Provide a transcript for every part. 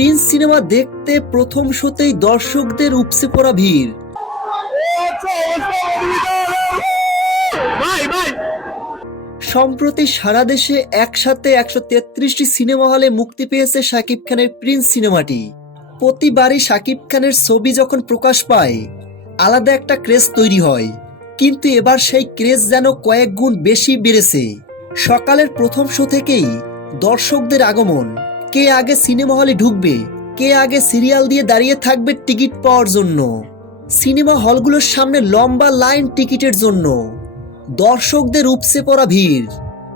Prince cinema দেখতে প্রথম শোতেই দর্শকদের উপচে পড়া ভিড়। সম্প্রতি সারা দেশে একসাথে 133টি সিনেমা হলে মুক্তি পেয়েছে শাকিব খানের প্রিন্স সিনেমাটি। প্রতিবারই শাকিব খানের ছবি যখন প্রকাশ পায় আলাদা একটা ক্রেজ তৈরি হয়, কিন্তু এবার সেই ক্রেজ যেন কয়েক গুণ বেশি বেড়েছে। সকালের প্রথম শো থেকেই দর্শকদের আগমন। কে আগে সিনেমা হলে ঢুকবে, কে আগে সিরিয়াল দিয়ে দাঁড়িয়ে থাকবে টিকিট পাওয়ার জন্য। সিনেমা হলগুলোর সামনে লম্বা লাইন টিকিটের জন্য। দর্শকদের উপচে পড়া ভিড়।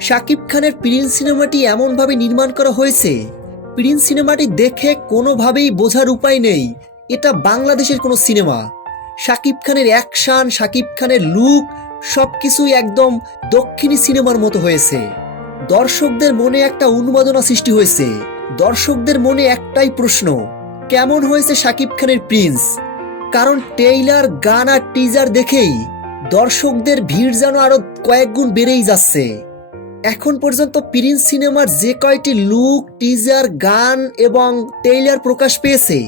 শাকিব খানের প্রিন্স সিনেমাটি এমনভাবে নির্মাণ করা হয়েছে, প্রিন্স সিনেমাটি দেখে কোনোভাবেই বোঝার উপায় নেই এটা বাংলাদেশের কোনো সিনেমা। শাকিব খানের অ্যাকশন, শাকিব খানের লুক সবকিছুই একদম দক্ষিণী সিনেমার মতো হয়েছে। দর্শকদের মনে একটা উন্মাদনা সৃষ্টি হয়েছে। দর্শকদের মনে একটাই প্রশ্ন, কেমন হয়েছে শাকিব খানের প্রিন্স? কারণ ট্রেইলার, গান আর টিজার দেখেই দর্শকদের ভিড় যেন আরো কয়েক গুণ বেড়েই যাচ্ছে। এখন পর্যন্ত প্রিন্স সিনেমার যে কয়টি লুক, টিজার, গান এবং ট্রেইলার প্রকাশ পেয়েছে,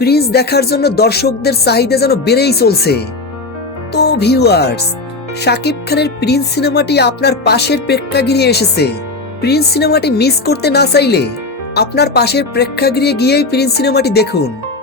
প্রিন্স দেখার জন্য দর্শকদের চাহিদা যেন বেড়েই চলছে। তো ভিউয়ার্স, শাকিব খানের প্রিন্স সিনেমাটি আপনার পাশের প্রেক্ষাগৃহে এসেছে। প্রিন্স সিনেমাটি মিস করতে না চাইলে আপনার পাশের প্রেক্ষাগৃহে গিয়েই প্রিন্স সিনেমাটি দেখুন।